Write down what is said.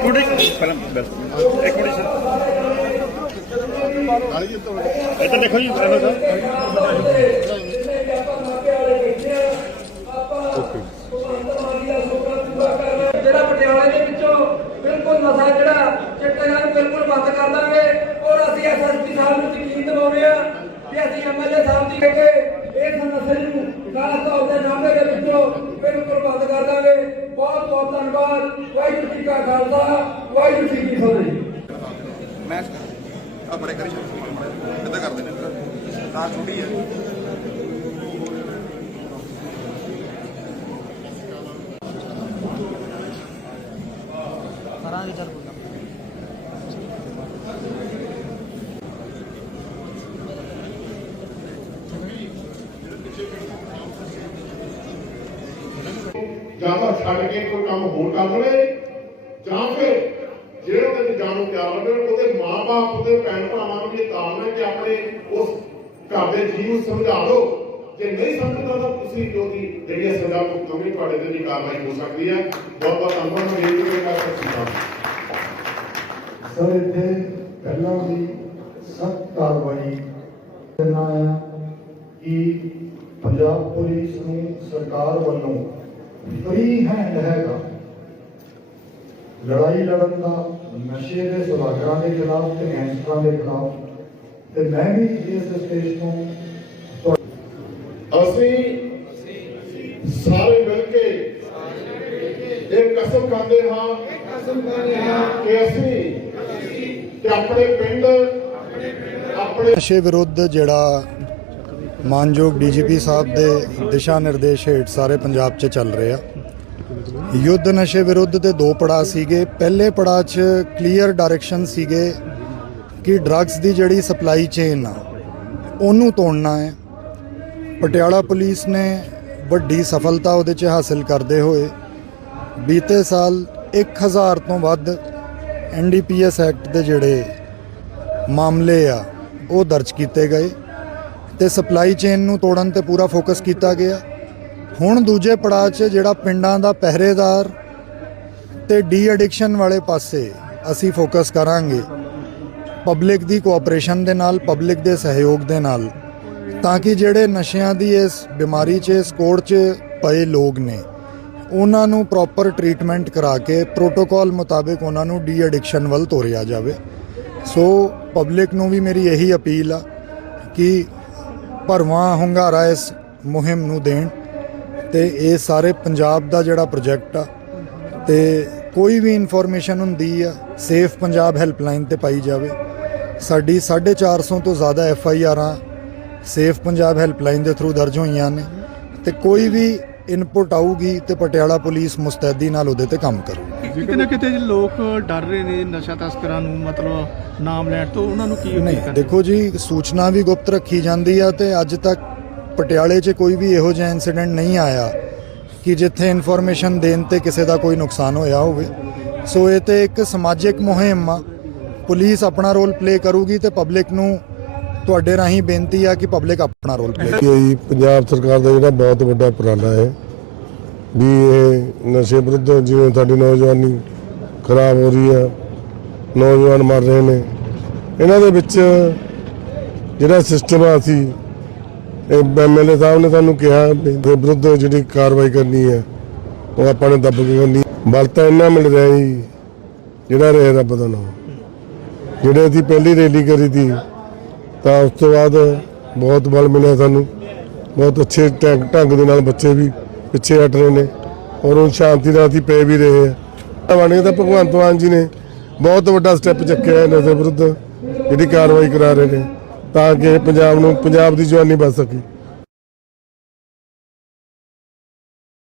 ਇੱਕ ਮਿੰਟ ਪਹਿਲਾਂ ਬਸ ਇੱਕ ਮਿੰਟ ਸਰ ਇੱਧਰ ਦੇਖੋ ਜੀ ਐਵੇਂ ਸਰ ਜਿਹੜਾ ਪਟਿਆਲੇ ਦੇ ਵਿੱਚੋਂ ਬਿਲਕੁਲ ਨਸ਼ਾ ਜਿਹੜਾ ਚਿੱਟੇ ਨੂੰ ਬਿਲਕੁਲ ਬੰਦ ਕਰ ਦਾਂਗੇ, ਔਰ ਅਸੀਂ ਐਸਐਸਪੀ ਸਾਹਿਬ ਨੂੰ ਯਕੀਨ ਦਿਵਾਉਂਦੇ ਆ ਕਿ ਅਸੀਂ ਐਮਐਲਏ ਸਾਹਿਬ ਦੀ ਕਹਿ ਇਸ ਨਸ਼ੇ ਨੂੰ ਵਿਕਾਸ ਤੌਰ ਦੇ ਨਾਮੇ ਦੇ ਵਿੱਚੋਂ ਬਿਲਕੁਲ ਬੰਦ ਕਰ ਦਾਂਗੇ। ਬਹੁਤ ਬਹੁਤ ਧੰਨਵਾਦ। ਵਾਹਿਗੁਰੂ ਜੀ ਕਾ ਖਾਲਸਾ, ਵਾਹਿਗੁਰੂ ਜੀ ਕੀ ਫਤਿਹ। ਮੈਚ ਆ ਬੜੇ ਕਰੀ ਕਿੱਦਾਂ ਕਰਦੇ ਨੇ? ਕਾਰ ਛੋਟੀ ਹੈ ਕਰਾਂਗੇ ਚੱਲ ਕੋਈ ਨਾ ਜਾਂ ਤਾਂ ਛੱਡ ਕੇ ਕੋਈ ਕੰਮ ਹੋਰ ਕਰ ਲਵੇ, ਜਾਂ ਫਿਰ ਜਿਹੜੇ ਉਹਦੇ ਜਾਣ ਨੂੰ ਤਿਆਰ ਹੋਵੇ ਉਹਦੇ ਮਾਪੇ ਉਹਦੇ ਭੈਣ ਭਰਾਵਾਂ ਨੂੰ ਇਹ ਤਾਲਨਾ ਕਿ ਆਪਣੇ ਉਸ ਘਰ ਦੇ ਜੀਵ ਨੂੰ ਸਮਝਾ ਦਿਓ ਜੇ ਨਹੀਂ ਸਮਝਦਾ ਤਾਂ ਤੁਸੀਂ ਜੋ ਦੀ ਜਿਹੜੀ ਸਜ਼ਾ ਨੂੰ ਤੁਹਾਡੇ ਤੇ ਵੀ ਕਾਰਵਾਈ ਹੋ ਸਕਦੀ ਹੈ। ਬਹੁਤ ਬਹੁਤ ਧੰਨਵਾਦ, ਮੈਂ ਇਹ ਵੀ ਕਰ ਸਕਦਾ ਸਰ, ਇੱਥੇ ਪਹਿਲਾਂ ਵੀ ਸਖਤ ਕਾਰਵਾਈ ਕਰਨਾ ਹੈ ਕਿ ਪੰਜਾਬ ਪੁਲਿਸ ਨੂੰ ਸਰਕਾਰ ਵੱਲੋਂ ਫ੍ਰੀ ਹੈਂਡ ਹੈਗਾ ਲੜਾਈ ਲੜਨ ਦਾ ਨਸ਼ੇ ਦੇ ਸੁਲਾਗਰਾਂ ਦੇ ਖਿਲਾਫ ਤੇ ਗੈਂਗਸਟਰਾਂ ਦੇ ਖਿਲਾਫ ਤੇ ਮੈਂ ਵੀ ਇਸ ਸਟੇਜ ਤੋਂ ਅਸੀਂ ਸਾਰੇ ਮਿਲ ਕੇ ਇਹ ਕਸਮ ਖਾਂਦੇ ਹਾਂ ਕਿ ਅਸੀਂ ਕਿ ਆਪਣੇ ਪਿੰਡ, ਆਪਣੇ ਨਸ਼ੇ ਵਿਰੁੱਧ ਜਿਹੜਾ ਮਾਨਯੋਗ ਡੀਜੀਪੀ ਸਾਹਿਬ ਦੇ ਦਿਸ਼ਾ ਨਿਰਦੇਸ਼ ਹੇਠ ਸਾਰੇ ਪੰਜਾਬ 'ਚ ਚੱਲ ਰਿਹਾ ਯੁੱਧ ਨਸ਼ੇ ਵਿਰੁੱਧ ਦੇ ਦੋ ਪੜਾਅ ਸੀਗੇ। ਪਹਿਲੇ ਪੜਾਅ 'ਚ ਕਲੀਅਰ ਡਾਇਰੈਕਸ਼ਨ ਸੀਗੇ ਕਿ ਡਰੱਗਸ ਦੀ ਜਿਹੜੀ ਸਪਲਾਈ ਚੇਨ ਆ, ਉਹਨੂੰ ਤੋੜਨਾ ਹੈ। ਪਟਿਆਲਾ ਪੁਲਿਸ ਨੇ ਵੱਡੀ ਸਫਲਤਾ ਉਹਦੇ 'ਚ ਹਾਸਲ ਕਰਦੇ ਹੋਏ ਬੀਤੇ ਸਾਲ 1000 ਤੋਂ ਵੱਧ ਐਨਡੀਪੀਐਸ ਐਕਟ ਦੇ ਜਿਹੜੇ ਮਾਮਲੇ ਆ, ਉਹ ਦਰਜ ਕੀਤੇ ਗਏ। ਤੇ ਸਪਲਾਈ ਚੇਨ ਨੂੰ ਤੋੜਨ ਤੇ ਪੂਰਾ ਫੋਕਸ ਕੀਤਾ ਗਿਆ। ਹੁਣ ਦੂਜੇ ਪੜਾਅ 'ਚ ਜਿਹੜਾ ਪਿੰਡਾਂ ਦਾ ਪਹਿਰੇਦਾਰ ਤੇ ਡੀ ਐਡਿਕਸ਼ਨ ਵਾਲੇ ਪਾਸੇ ਅਸੀਂ ਫੋਕਸ ਕਰਾਂਗੇ। ਪਬਲਿਕ ਦੀ ਕੋਆਪਰੇਸ਼ਨ ਦੇ ਨਾਲ ਪਬਲਿਕ ਦੇ ਸਹਿਯੋਗ ਦੇ ਨਾਲ, ਤਾਂ ਕਿ ਜਿਹੜੇ ਨਸ਼ਿਆਂ ਦੀ ਇਸ ਬਿਮਾਰੀ 'ਚ, ਇਸ ਕੋੜ 'ਚ ਪਏ ਲੋਕ ਨੇ, ਉਹਨਾਂ ਨੂੰ ਪ੍ਰੋਪਰ ਟ੍ਰੀਟਮੈਂਟ ਕਰਾ ਕੇ ਪ੍ਰੋਟੋਕਾਲ ਮੁਤਾਬਿਕ ਉਹਨਾਂ ਨੂੰ ਡੀ ਐਡਿਕਸ਼ਨ ਵੱਲ ਤੋਰਿਆ ਜਾਵੇ। ਸੋ ਪਬਲਿਕ ਨੂੰ ਵੀ ਮੇਰੀ ਇਹੀ ਅਪੀਲ ਆ ਕਿ ਭਰਵਾਂ ਹੁੰਗਾਰਾ ਇਸ ਮੁਹਿੰਮ ਨੂੰ ਦੇਣ ਤੇ ਇਹ ਸਾਰੇ ਪੰਜਾਬ ਦਾ ਜਿਹੜਾ ਪ੍ਰੋਜੈਕਟ ਆ ਤੇ ਕੋਈ ਵੀ ਇਨਫੋਰਮੇਸ਼ਨ ਹੁੰਦੀ ਆ ਸੇਫ ਪੰਜਾਬ ਹੈਲਪਲਾਈਨ ਤੇ ਪਾਈ ਜਾਵੇ। ਸਾਡੀ 450 ਤੋਂ ਜ਼ਿਆਦਾ ਐਫ ਆਈ ਆਰਾਂ ਸੇਫ ਪੰਜਾਬ ਹੈਲਪਲਾਈਨ ਦੇ ਥਰੂ ਦਰਜ ਹੋਈਆਂ ਨੇ ਤੇ ਕੋਈ ਵੀ ਇਨਪੁਟ ਆਊਗੀ ਤੇ ਪਟਿਆਲਾ ਪੁਲਿਸ ਮੁਸਤੈਦੀ ਨਾਲ ਉਹਦੇ ਤੇ ਕੰਮ ਕਰੂਗੀ। ਕਿਤੇ ਨਾ ਕਿਤੇ ਲੋਕ ਡਰ ਰਹੇ ਨੇ ਨਸ਼ਾ ਤਸਕਰਾਂ ਨੂੰ ਮਤਲਬ ਨਾਮ ਲੈਣ ਤੋਂ ਉਹਨਾਂ ਨੂੰ ਕੀ ਨਹੀਂ ਉਮੀਦ ਦੇਖੋ ਜੀ ਸੂਚਨਾ ਵੀ ਗੁਪਤ ਰੱਖੀ ਜਾਂਦੀ ਆ ਤੇ ਅੱਜ ਤੱਕ ਪਟਿਆਲੇ 'ਚ ਕੋਈ ਵੀ ਇਹੋ ਜਿਹਾ ਇਨਸੀਡੈਂਟ ਨਹੀਂ ਆਇਆ ਕਿ ਜਿੱਥੇ ਇਨਫੋਰਮੇਸ਼ਨ ਦੇਣ ਤੇ ਕਿਸੇ ਦਾ ਕੋਈ ਨੁਕਸਾਨ ਹੋਇਆ ਹੋਵੇ। ਸੋ ਇਹ ਤੇ ਇੱਕ ਸਮਾਜਿਕ ਮੁਹਿੰਮ ਆ। ਪੁਲਿਸ ਆਪਣਾ ਰੋਲ ਪਲੇ ਕਰੂਗੀ ਤੇ ਪਬਲਿਕ ਨੂੰ ਤੁਹਾਡੇ ਰਾਹੀਂ ਬੇਨਤੀ ਆ ਕਿ ਪਬਲਿਕ ਆਪਣਾ ਰੋਲ ਪਲੇ ਕਿ ਇਹ ਪੰਜਾਬ ਸਰਕਾਰ ਦਾ ਜਿਹੜਾ ਬਹੁਤ ਵੱਡਾ ਉਪਰਾਲਾ ਹੈ ਵੀ ਇਹ ਨਸ਼ੇ ਵਿਰੁੱਧ ਜਿਵੇਂ ਸਾਡੀ ਨੌਜਵਾਨੀ ਖਰਾਬ ਹੋ ਰਹੀ ਹੈ ਨੌਜਵਾਨ ਮਰ ਰਹੇ ਨੇ। ਇਹਨਾਂ ਦੇ ਵਿੱਚ ਜਿਹੜਾ ਸਿਸਟਮ ਆ ਸੀ ਇਹ ਐਮਐਲਏ ਸਾਹਿਬ ਨੇ ਸਾਨੂੰ ਕਿਹਾ ਵੀ ਇਹਦੇ ਵਿਰੁੱਧ ਜਿਹੜੀ ਕਾਰਵਾਈ ਕਰਨੀ ਹੈ, ਉਹ ਆਪਾਂ ਨੇ ਦੱਬ ਕੇ ਕਰਨੀ। ਬਲ ਤਾਂ ਇੰਨਾ ਮਿਲ ਰਿਹਾ ਜੀ, ਜਿਹੜਾ ਰਹੇ ਰੱਬ ਦਾ ਨਾਮ। ਜਿਹੜੇ ਅਸੀਂ ਪਹਿਲੀ ਰੈਲੀ ਕਰੀ ਸੀ ਤਾਂ ਉਸ ਤੋਂ ਬਾਅਦ ਬਹੁਤ ਬਲ ਮਿਲਿਆ ਸਾਨੂੰ। ਬਹੁਤ ਅੱਛੇ ਢੰਗ ਢੰਗ ਦੇ ਨਾਲ ਬੱਚੇ ਵੀ ਪਿੱਛੇ ਹਟ ਰਹੇ ਨੇ ਔਰ ਉਹ ਸ਼ਾਂਤੀ ਨਾਲ ਅਸੀਂ ਪੈ ਵੀ ਰਹੇ ਆ ਬਣੇ ਤਾਂ ਭਗਵੰਤ ਮਾਨ ਜੀ ਨੇ ਬਹੁਤ ਵੱਡਾ ਸਟੈਪ ਚੱਕਿਆ ਹੈ ਨਸ਼ੇ ਵਿਰੁੱਧ, ਜਿਹੜੀ ਕਾਰਵਾਈ ਕਰਾ ਰਹੇ ਨੇ, ਤਾਂ ਕਿ ਪੰਜਾਬ ਨੂੰ ਪੰਜਾਬ ਦੀ ਜਵਾਨੀ ਬਚ ਸਕੇ।